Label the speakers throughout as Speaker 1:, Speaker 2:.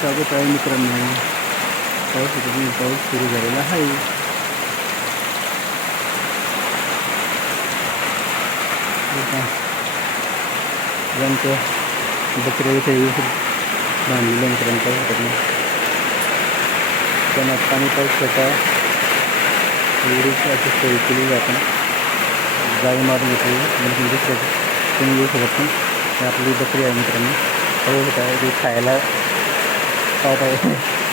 Speaker 1: स्वागत आहे मित्रांनो. पाऊस पाऊस सुरू झालेला आहे. यांचं बकऱ्या इथे बांधलेलं मित्रांनो पाऊस होतात त्यांना पाणी पाऊस होता. एवढी अशी सोय केली आपण. जाळी मारून घेतली. म्हणजे दुसऱ्या तुम्ही येऊ शकत नाही. आपली बकरी आहे मित्रांनो. पाऊस होत. आहे खायला काय काय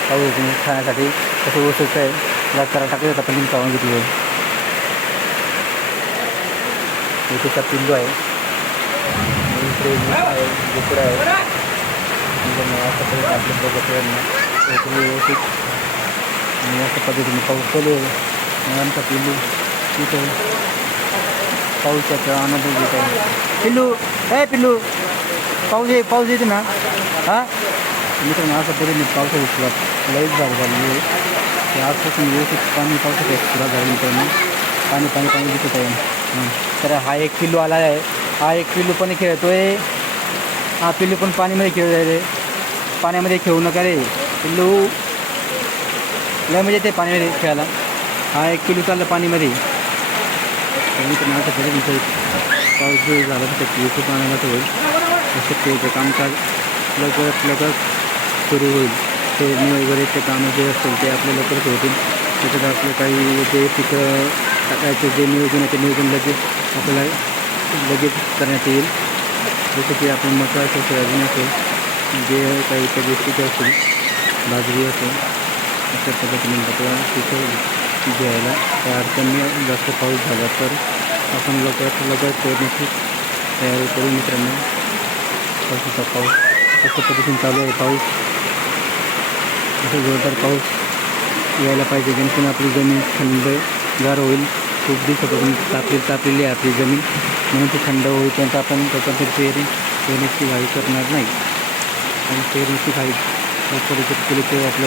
Speaker 1: पाऊस तुम्ही खाण्यासाठी. कसं व्यवस्थित आहे. त्याला करा टाकले जातात पण तुम्ही घेतली आहे इथे पिल्लू आहे. इकडे आहे बोकडं आहे. पद्धतीने आपल्या बघत तुम्ही व्यवस्थित अशा पद्धतीने पाऊस चालू आहे आमचा पिल्लू तिथे पाऊसाचा आनंद घेत आहे. पिल्लू ए पिल्लू पाऊस ये पाऊस येते ना? हां? मित्रांनो पद्धतीने पावसाची सुरुवात लईच झाली झालेली आहे आजपासून व्यवस्थित पाणी पावसाची सुरुवात झाली मित्रांनो पाणी पाणी पाणी दिसत आहे हं. तर हा। एक पिल्लू आला आहे हा एक पिल्लू पण खेळतो आहे हा। पिल्लू पण पाणीमध्ये खेळ रे पाण्यामध्ये खेळू नका रे पिल्लू लय म्हणजे ते पाण्यामध्ये खेळायला हा एक पिल्लू चालला पाणीमध्ये तर मित्रांनो अशा पद्धतीचं पाऊस जर झाला तर आनंदाचं होईल ते कामकाज लवकरात लवकर सुरू होईल. पेरणी वगैरे ते कामं जे असतील ते आपल्या लवकरच होतील. त्याच्यात आपलं काही जे पिकं टाकायचे, जे नियोजन आहे ते नियोजन लगेच आपल्याला लगेच करण्यात येईल. जसं की मका सोयाबीन असेल, जे काही इतर गोष्टी असतील बाजरी असेल, अशा पद्धतीने आपल्याला पिकं घ्यायला अडचण नाही जास्त पाऊस झाला तर आपण लवकरात लवकर पेरण्याची तयारी करू मित्रांनो. अशा पद्धतीने चालू आहे. पाऊस असं जोरदार पाऊस यायला पाहिजे. जेणेकरून आपली जमीन थंडगार होईल. खूप दिवसापासून तापली तापलेली आहे आपली जमीन. म्हणून ती थंड होईपर्यंत आपण त्याच्यामध्ये पेरी पेरण्याची घाई करणार नाही. आणि पेरणीची घाई लवकर केली ते आपलं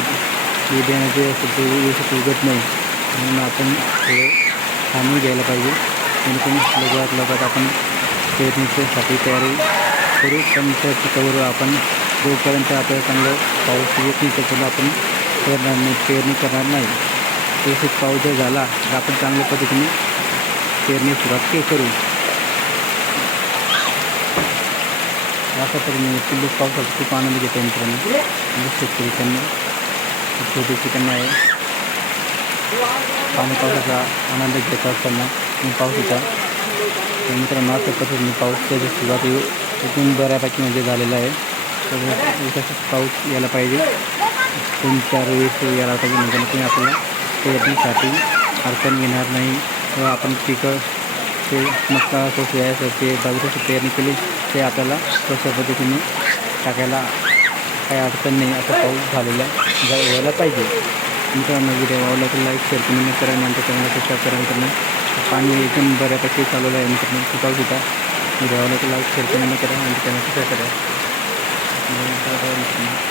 Speaker 1: बी बियाणं जे असेल ते व्यवस्थित उगत नाही. म्हणून आपण थोडं थांबून घ्यायला पाहिजे. जेणेकरून लवकरात लवकरात आपण पेरणीच्यासाठी तयारी करू. पण त्या पिकावर आपण जोपर्यंत आपल्याला चांगलं पाऊस येत नाही, तोपर्यंत आपण पेरणार नाही, पेरणी करणार नाही. व्यवस्थित पाऊस जर झाला, तर आपण चांगल्या पद्धतीने पेरणी सुरुवात करू. अशा तऱ्हेने पावसाचा खूप आनंद घेतो मित्रांनो. शेतकरी त्यांना छोटेशी त्यांना आहे. पाणी पावसाचा आनंद घेत असताना मी तर मित्रांनो, अशा पद्धतीने पाऊस त्याची सुरुवात इथून बऱ्यापैकी म्हणजे आहे. तर तसंच पाऊस यायला पाहिजे. तीन चार वेळेस यायला पाहिजे म्हणजे तुम्ही आपल्याला पेरणीसाठी अडचण येणार नाही. व आपण पिकं ते मक्का सोया असो ते बाजूची पेरणी केली, ते आपल्याला तशा पद्धतीने टाकायला काही अडचण नाही, असा पाऊस झालेला व्हायला पाहिजे. मित्रांनो, व्हिडिओ आवडला तर लाईक शेअर कमेंट करा नंतर चॅनलला सबस्क्राईब करा मित्रांनो. पाणी एकदम बऱ्यापैकी चालवलं आहे मित्रांनो खूप पाऊस होता व्हिडिओ आवडला तर लाईक शेअर कमेंट करा नंतर चॅनल सबस्क्राईब करा. Thank you.